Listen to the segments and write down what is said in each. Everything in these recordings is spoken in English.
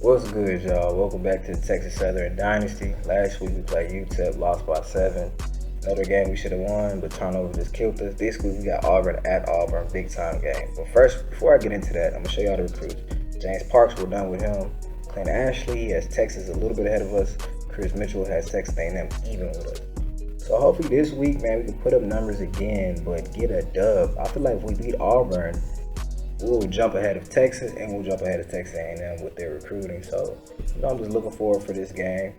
What's good, y'all? Welcome back to the Texas Southern Dynasty. Last week we played UTEP, lost by 7. Another game we should have won, but turnover just killed us. This week we got Auburn at Auburn, big time game. But first, before I get into that, I'm gonna show y'all the recruits. James Parks, we're done with him. Clint Ashley has Texas a little bit ahead of us. Chris Mitchell has Texas A&M even with us. So hopefully this week, man, we can put up numbers again, but get a dub. I feel like if we beat Auburn, we'll jump ahead of Texas, and we'll jump ahead of Texas A&M with their recruiting. So, I'm just looking forward for this game.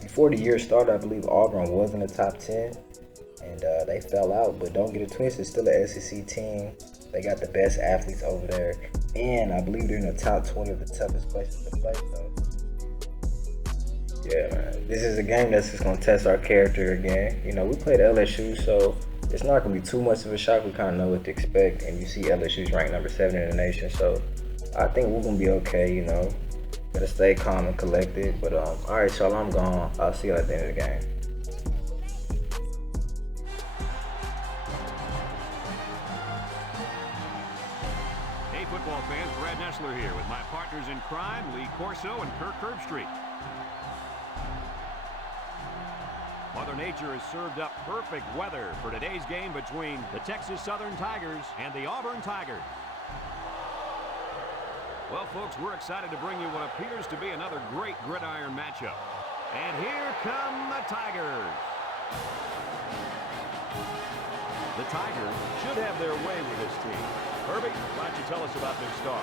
Before the year started, I believe Auburn was in the top 10, and they fell out. But don't get it twisted, still an SEC team. They got the best athletes over there, and I believe they're in the top 20 of the toughest places to play. So, yeah, man, this is a game that's just gonna test our character again. We played LSU, so it's not going to be too much of a shock. We kind of know what to expect, and you see LSU's ranked number 7 in the nation, so I think we're going to be okay, Gotta stay calm and collected, but all right, y'all, I'm gone. I'll see you at the end of the game. Hey, football fans, Brad Nessler here with my partners in crime, Lee Corso and Kirk Herbstreit. Mother Nature has served up perfect weather for today's game between the Texas Southern Tigers and the Auburn Tigers. Well, folks, we're excited to bring you what appears to be another great gridiron matchup. And here come the Tigers. The Tigers should have their way with this team. Herbie, why don't you tell us about their star?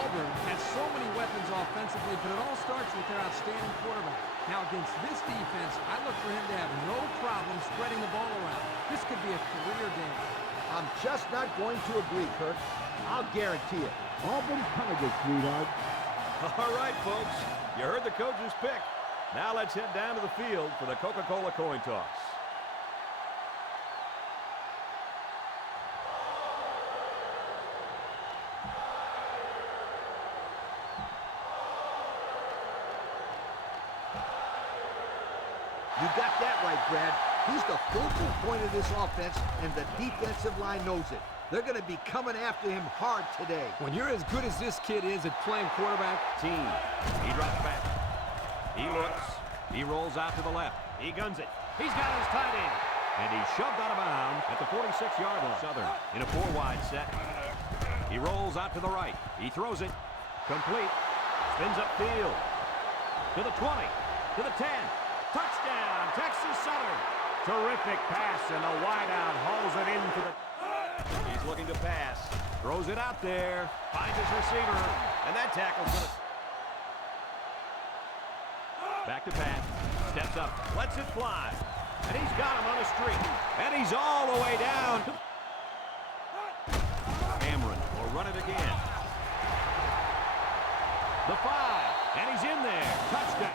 Auburn has so many weapons offensively, but it all starts with their outstanding quarterback. Now, against this defense, I look for him to have no problem spreading the ball around. This could be a career game. I'm just not going to agree, Kirk. I'll guarantee it. Auburn covered it, sweetheart. All right, folks. You heard the coach's pick. Now let's head down to the field for the Coca-Cola coin toss. You got that right, Brad. He's the focal point of this offense, and the defensive line knows it. They're going to be coming after him hard today. When you're as good as this kid is at playing quarterback, He drops back. He looks. He rolls out to the left. He guns it. He's got his tight end. And he's shoved out of bounds at the 46-yard line. Southern in a 4-wide set. He rolls out to the right. He throws it. Complete. Spins upfield. To the 20. To the 10. Touchdown, Texas Southern. Terrific pass, and the wideout hauls it in for the... He's looking to pass. Throws it out there. Finds his receiver. And that tackle's going to... Back to pass. Steps up. Lets it fly. And he's got him on a streak. And he's all the way down. Cameron will run it again. The 5. And he's in there. Touchdown.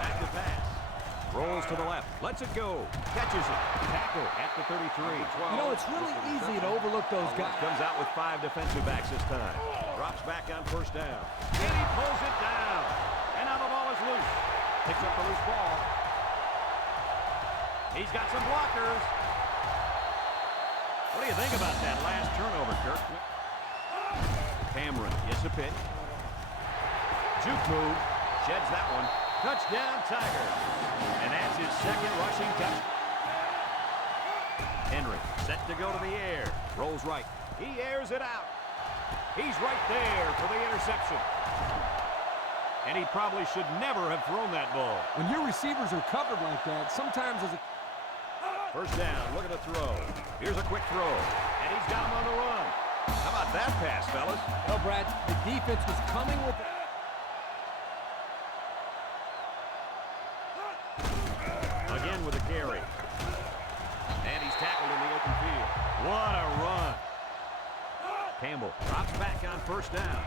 Back to pass. Rolls to the left. Lets it go. Catches it. Tackle at the 33. it's really easy to overlook those guys. Comes out with 5 defensive backs this time. Drops back on first down. And he pulls it down. And now the ball is loose. Picks up the loose ball. He's got some blockers. What do you think about that last turnover, Kirk? Cameron gets a pitch. Juke move. Sheds that one. Touchdown, Tigers. And that's his second rushing touch. Henry set to go to the air. Rolls right. He airs it out. He's right there for the interception. And he probably should never have thrown that ball. When your receivers are covered like that, sometimes as a... First down, look at the throw. Here's a quick throw. And he's got him on the run. How about that pass, fellas? No, Brad, the defense was coming with... Again with a carry. And he's tackled in the open field. What a run. Campbell drops back on first down.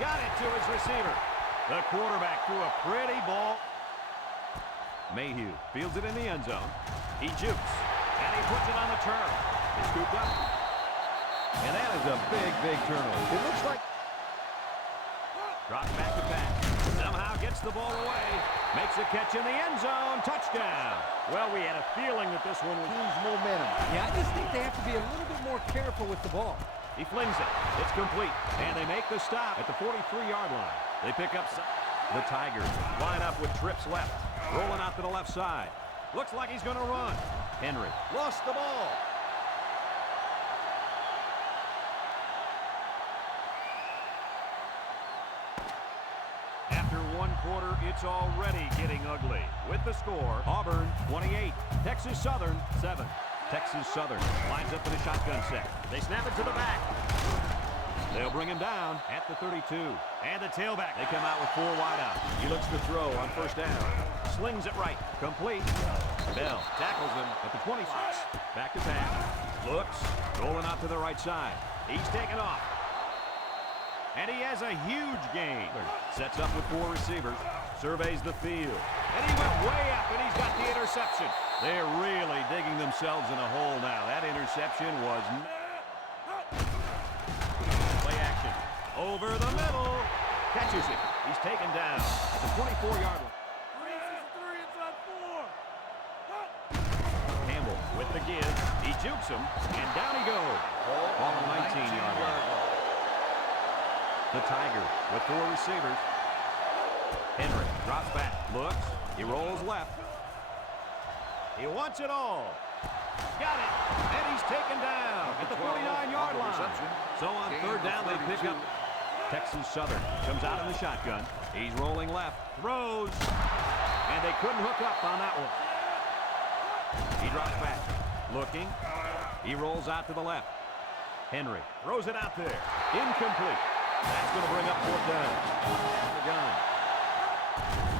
Got it to his receiver. The quarterback threw a pretty ball. Mayhew fields it in the end zone. He jukes. And he puts it on the turn. It's scooped up. And that is a big turnover. It looks like... Drops back to back. Somehow gets the ball away. Makes a catch in the end zone. Touchdown. Well, we had a feeling that this one was... Team's momentum. Yeah, I just think they have to be a little bit more careful with the ball. He flings it. It's complete. And they make the stop at the 43-yard line. They pick up the Tigers. Line up with trips left. Rolling out to the left side. Looks like he's going to run. Henry lost the ball. After one quarter, it's already getting ugly. With the score, Auburn 28, Texas Southern 7. Texas Southern lines up in a shotgun set. They snap it to the back. They'll bring him down at the 32. And the tailback. They come out with 4 wide out. He looks to throw on first down. Slings it right. Complete. Bell tackles him at the 26. Back to pass. Looks. Rolling out to the right side. He's taken off. And he has a huge gain. Sets up with 4 receivers. Surveys the field. And he went way up, and he's got the interception. They're really digging themselves in a hole now. That interception was... Play action. Over the middle. Catches it. He's taken down at the 24-yard line. Campbell with the give. He jukes him, and down he goes. Ball 19-yard line. The Tigers with 4 receivers. Henry drops back, looks, he rolls left. He wants it all. Got it, and he's taken down at the 49-yard line. So on third down, they pick up. Texas Southern comes out in the shotgun. He's rolling left, throws, and they couldn't hook up on that one. He drops back, looking. He rolls out to the left. Henry throws it out there. Incomplete. That's going to bring up 4th down. The gun.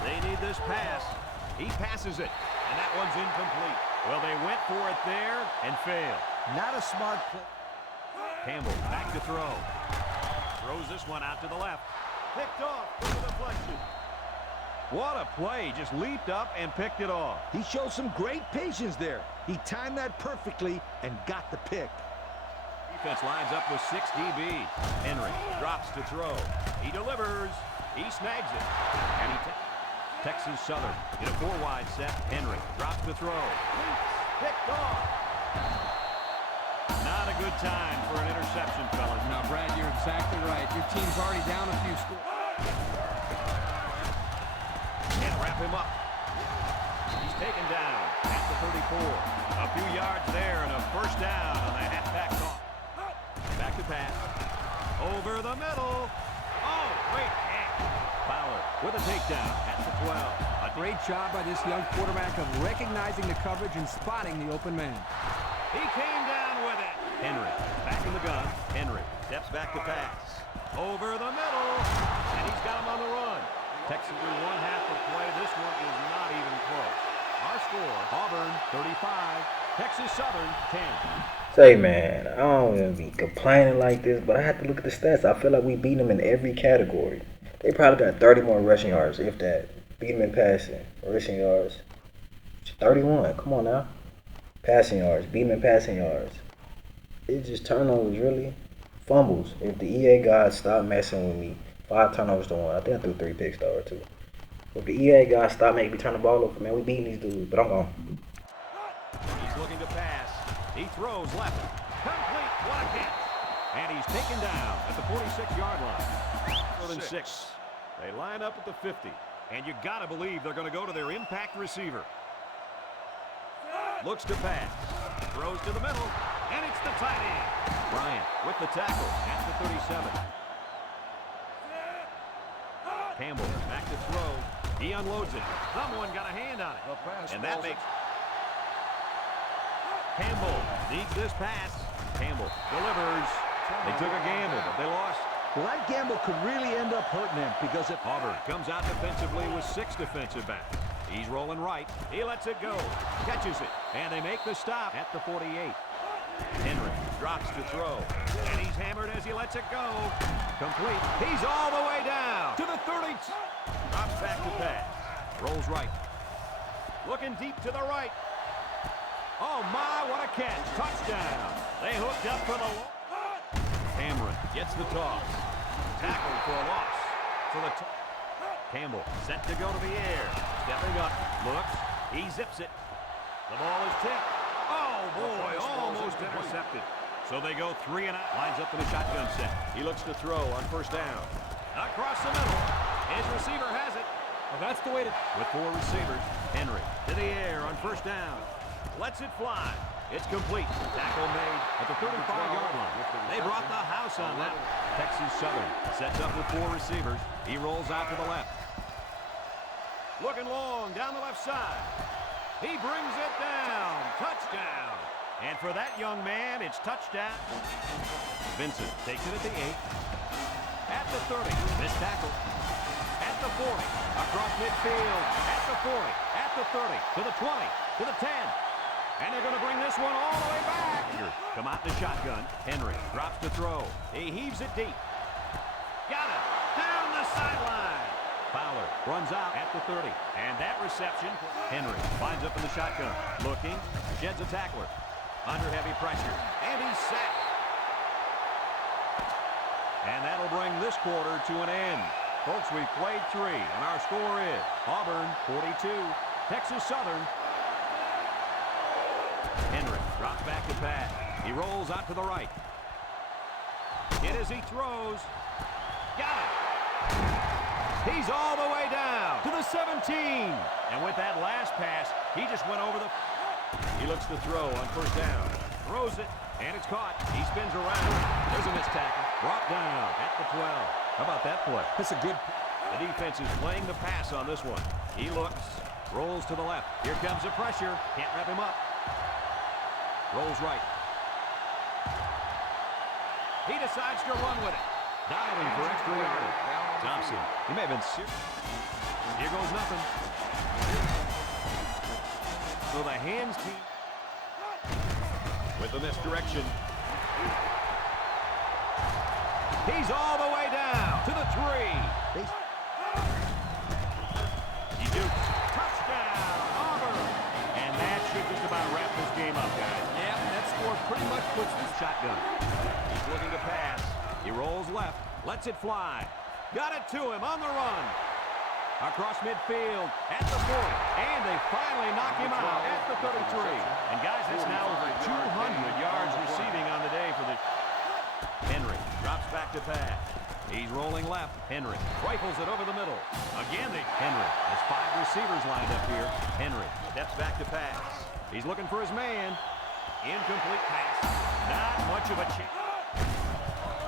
They need this pass. He passes it, and that one's incomplete. Well, they went for it there and failed. Not a smart play. Campbell back to throw. Throws this one out to the left. Picked off for the deflection. What a play. Just leaped up and picked it off. He showed some great patience there. He timed that perfectly and got the pick. Defense lines up with 6 DB. Henry drops to throw. He delivers. He snags it. And he Texas Southern in a 4-wide set. Henry drops to throw. Picked off. Not a good time for an interception, fellas. Now, Brad, you're exactly right. Your team's already down a few scores. Can't wrap him up. He's taken down at the 34. A few yards there and a first down on the halfback toss. Back to pass. Over the middle. Oh, great catch. Fowler with a takedown at the 12. A great job by this young quarterback of recognizing the coverage and spotting the open man. He came down with it. Henry back in the gun. Henry steps back to pass. Over the middle. And he's got him on the run. Texas with 1 half of play. This one is not even close. Our score, Auburn 35, Texas Southern 10. Say, man, I don't even be complaining like this, but I have to look at the stats. I feel like we beat them in every category. They probably got 30 more rushing yards, if that. Beat them in passing, rushing yards. 31, come on now. Passing yards, beat them in passing yards. It's just turnovers, really. Fumbles. If the EA guys stop messing with me, 5 turnovers to 1. I think I threw 3 picks though, or 2. If the EA guys stop making me turn the ball over, man, we beating these dudes, but I'm gone. He's looking to pass. He throws left. Complete. What a catch. And he's taken down at the 46-yard line. More than 6. They line up at the 50. And you got to believe they're going to go to their impact receiver. Looks to pass. Throws to the middle. And it's the tight end. Bryant with the tackle at the 37. Campbell back to throw. He unloads it. Someone got a hand on it. And that makes... Campbell needs this pass. Campbell delivers. They took a gamble, but they lost. Well, that gamble could really end up hurting him because if Auburn comes out defensively with 6 defensive backs. He's rolling right. He lets it go. Catches it. And they make the stop at the 48. Henry drops to throw. And he's hammered as he lets it go. Complete. He's all the way down to the 30. Drops back to pass. Rolls right. Looking deep to the right. Oh, my, what a catch. Touchdown. They hooked up for the... Cameron gets the toss. Tackled for a loss. So the... Campbell set to go to the air. Stepping up. Looks. He zips it. The ball is tipped. Oh, boy, almost intercepted. So they go 3 and out. Lines up in a shotgun set. He looks to throw on first down. Across the middle. That's the way to... With 4 receivers, Henry to the air on first down. Lets it fly. It's complete. Tackle made at the 35-yard line. They brought the house on that. Texas Southern sets up with 4 receivers. He rolls out to the left. Looking long down the left side. He brings it down. Touchdown. And for that young man, it's touchdown. Vincent takes it at the 8. At the 30. Missed tackle. At the 40. Across midfield. At the 40. At the 30. To the 20. To the 10. And they're going to bring this one all the way back. Come out in the shotgun. Henry drops to throw. He heaves it deep. Got it. Down the sideline. Fowler runs out at the 30. And that reception, Henry lines up in the shotgun. Looking. Sheds a tackler. Under heavy pressure. And he's sacked. And that'll bring this quarter to an end. Folks, we've played 3. And our score is Auburn 42. Texas Southern. Henry drops back to pass. He rolls out to the right. It as he throws. Got it. He's all the way down to the 17. And with that last pass, he just went over the... He looks to throw on first down. Throws it, and it's caught. He spins around. There's a missed tackle. Brought down at the 12. How about that play? That's a good... The defense is playing the pass on this one. He looks, rolls to the left. Here comes the pressure. Can't wrap him up. Rolls right. He decides to run with it. Diving for extra yardage. Thompson. He may have been serious. Here goes nothing. So the hands team with the misdirection. He's all the way down to the 3. He dukes. Touchdown, Auburn. And that should just about wrap this game up, guys. Yeah, that score pretty much puts this... Shotgun. He's looking to pass. He rolls left. Lets it fly. Got it to him on the run. Across midfield at the 40. And they finally knock him out at the 33. And guys, that's now over 200 yards receiving on the day for the... Henry drops back to pass. He's rolling left. Henry rifles it over the middle. Again, Henry has 5 receivers lined up here. Henry steps back to pass. He's looking for his man. Incomplete pass. Not much of a chance.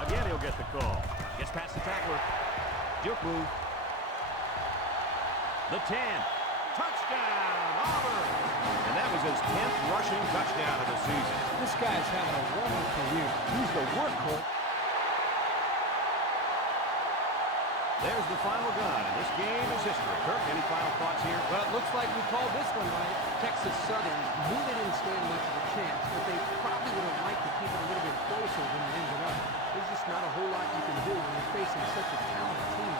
Again, he'll get the call. Gets past the tackler. Juke move. The 10. Touchdown, Auburn. And that was his 10th rushing touchdown of the season. This guy's having a wonderful career. He's the workhorse. There's the final gun, and this game is history. Kirk, any final thoughts here? Well, it looks like we called this one right. Texas Southern knew they didn't stand much of a chance, but they probably would have liked to keep it a little bit closer than it ended up. There's just not a whole lot you can do when you're facing such a talented team.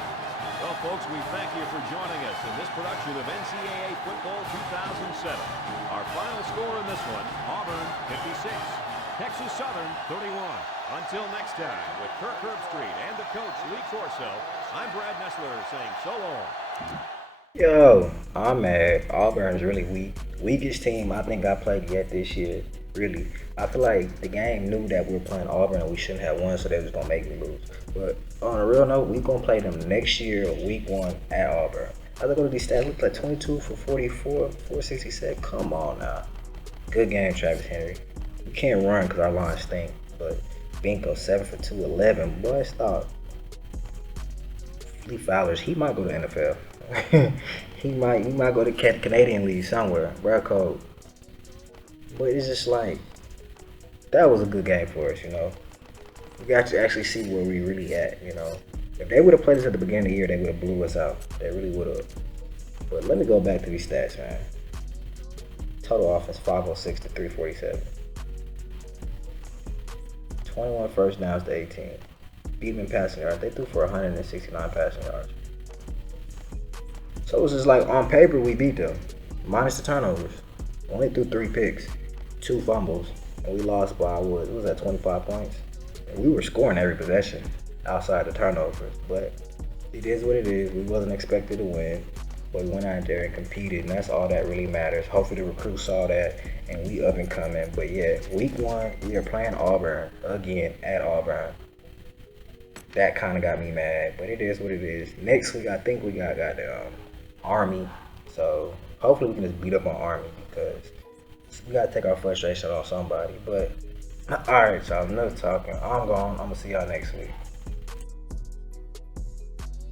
Well, folks, we thank you for joining us in this production of Ncaa Football 2007. Our final score in this one, Auburn 56, Texas Southern 31. Until next time, with Kirk Herbstreit and the coach Lee Corso, I'm Brad Nessler saying so long. Yo, I'm mad. Auburn's really weak. Weakest team I think I played yet this year. Really. I feel like the game knew that we were playing Auburn and we shouldn't have won, so they was going to make me lose. But on a real note, we're going to play them next year, week 1 at Auburn. I look at these stats. We played 22 for 44, 467. Come on now. Good game, Travis Henry. We can't run because our line stink. But Binko, 7 for 211. Boy, stop. Lee Fowler's, he might go to NFL. he might go to Canadian League somewhere. Brad Cole. But it's just like, that was a good game for us, you know. We got to actually see where we really at, you know. If they would have played us at the beginning of the year, they would have blew us out. They really would have. But let me go back to these stats, man. Total offense, 506 to 347. 21 first downs to 18. Beat them in passing yards. They threw for 169 passing yards. So it was just like, on paper, we beat them. Minus the turnovers. Only threw 3 picks, 2 fumbles, and we lost by, what was that, 25 points? And we were scoring every possession outside the turnovers. But it is what it is. We wasn't expected to win. But we went out there and competed, and that's all that really matters. Hopefully the recruits saw that, and we up and coming. But yeah, week 1, we are playing Auburn again at Auburn. That kind of got me mad, but it is what it is. Next week, I think we got Army. So hopefully we can just beat up on Army because we gotta take our frustration on somebody. But all right, y'all. Enough talking. I'm gone. I'm gonna see y'all next week.